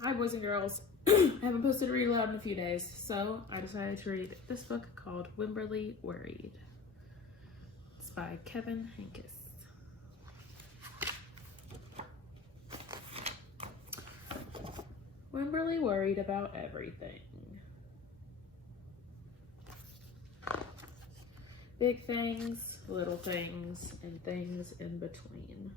Hi, boys and girls. I haven't posted a read aloud in a few days, so I decided to read this book called Wemberly Worried. It's by Kevin Hankis. Wemberly worried about everything. Big things, little things, and things in between.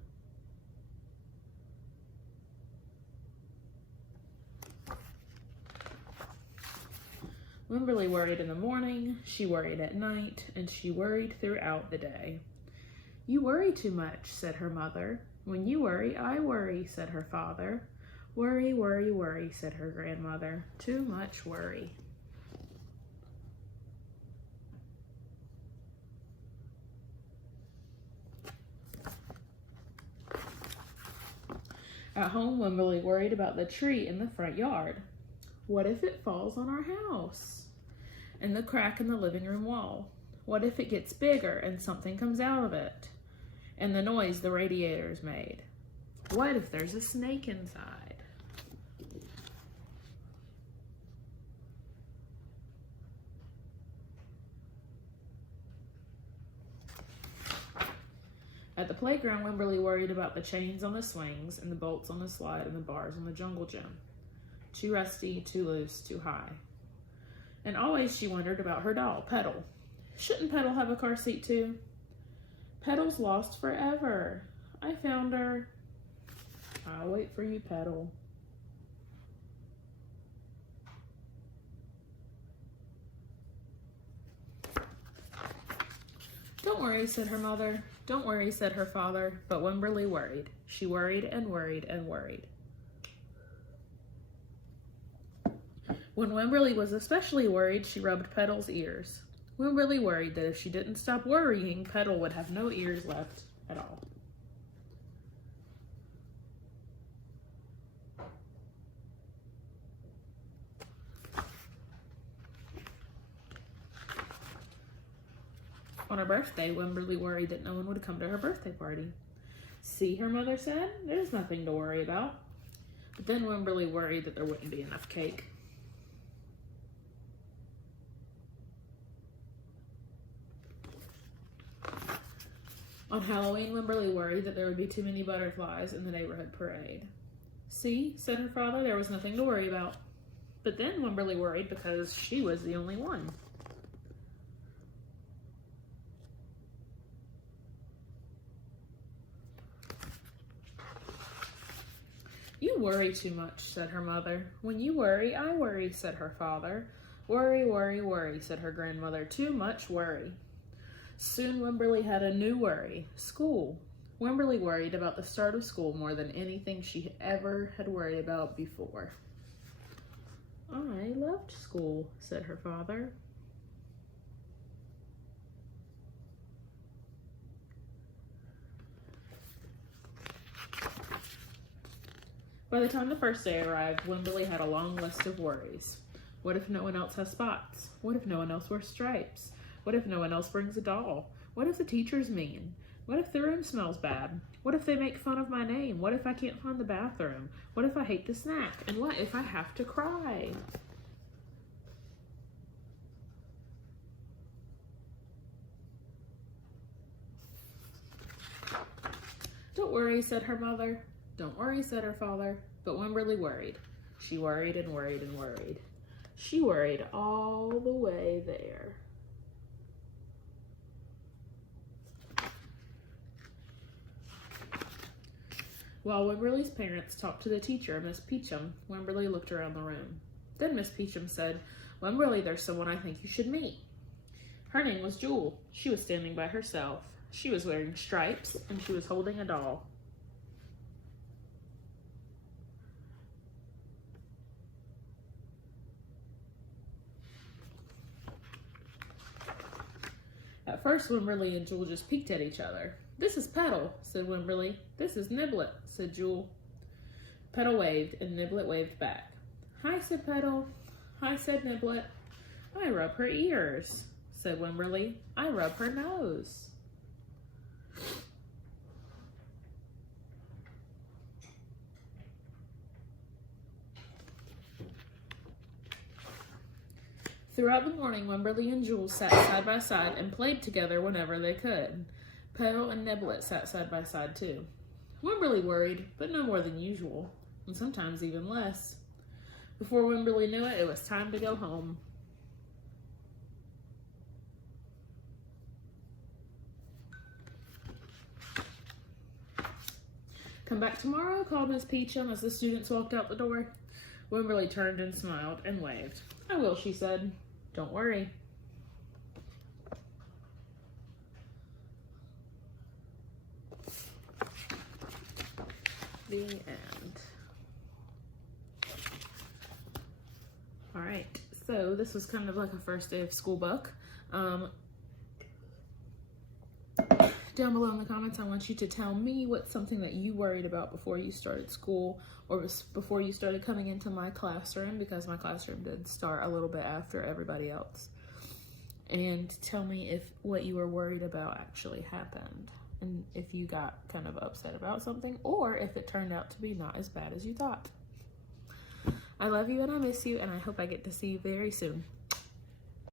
Wemberly worried in the morning, she worried at night, and she worried throughout the day. "You worry too much," said her mother. "When you worry, I worry," said her father. "Worry, worry, worry," said her grandmother. "Too much worry." At home, Wemberly worried about the tree in the front yard. What if it falls on our house? And the crack in the living room wall. What if it gets bigger and something comes out of it? And the noise the radiators made. What if there's a snake inside? At the playground, Wemberly worried about the chains on the swings and the bolts on the slide and the bars on the jungle gym. Too rusty, too loose, too high. And always she wondered about her doll, Petal. Shouldn't Petal have a car seat too? Petal's lost forever. I found her. I'll wait for you, Petal. Don't worry, said her mother. Don't worry, said her father. But Wemberly worried. She worried and worried and worried. When Wemberly was especially worried, she rubbed Petal's ears. Wemberly worried that if she didn't stop worrying, Petal would have no ears left at all. On her birthday, Wemberly worried that no one would come to her birthday party. "See," her mother said, "there's nothing to worry about." But then Wemberly worried that there wouldn't be enough cake. On Halloween, Wemberly worried that there would be too many butterflies in the neighborhood parade. "See," said her father, "there was nothing to worry about." But then Wemberly worried because she was the only one. "You worry too much," said her mother. "When you worry, I worry," said her father. "Worry, worry, worry," said her grandmother. "Too much worry." Soon Wemberly had a new worry, school. Wemberly worried about the start of school more than anything she ever had worried about before. "I loved school," said her father. By the time the first day arrived, Wemberly had a long list of worries. What if no one else has spots? What if no one else wears stripes? What if no one else brings a doll? What if the teacher's mean? What if the room smells bad? What if they make fun of my name? What if I can't find the bathroom? What if I hate the snack? And what if I have to cry? "Don't worry," said her mother. "Don't worry," said her father. But Wemberly worried. She worried and worried and worried. She worried all the way there. While Wemberly's parents talked to the teacher, Miss Peachum, Wemberly looked around the room. Then Miss Peachum said, "Wemberly, there's someone I think you should meet." Her name was Jewel. She was standing by herself. She was wearing stripes, and she was holding a doll. At first, Wemberly and Jewel just peeked at each other. "This is Petal," said Wemberly. "This is Niblet," said Jewel. Petal waved, and Niblet waved back. "Hi," said Petal. "Hi," said Niblet. "I rub her ears," said Wemberly. "I rub her nose." Throughout the morning, Wemberly and Jules sat side by side and played together whenever they could. Pale and Niblett sat side by side too. Wemberly worried, but no more than usual, and sometimes even less. Before Wemberly knew it, it was time to go home. "Come back tomorrow?" called Miss Peachum as the students walked out the door. Wemberly turned and smiled and waved. "I will," she said. "Don't worry." The end. All right, so this was kind of like a first day of school book. Down below in the comments, I want you to tell me what's something that you worried about before you started school or before you started coming into my classroom, because my classroom did start a little bit after everybody else. And tell me if what you were worried about actually happened, and if you got kind of upset about something, or if it turned out to be not as bad as you thought. I love you and I miss you, and I hope I get to see you very soon.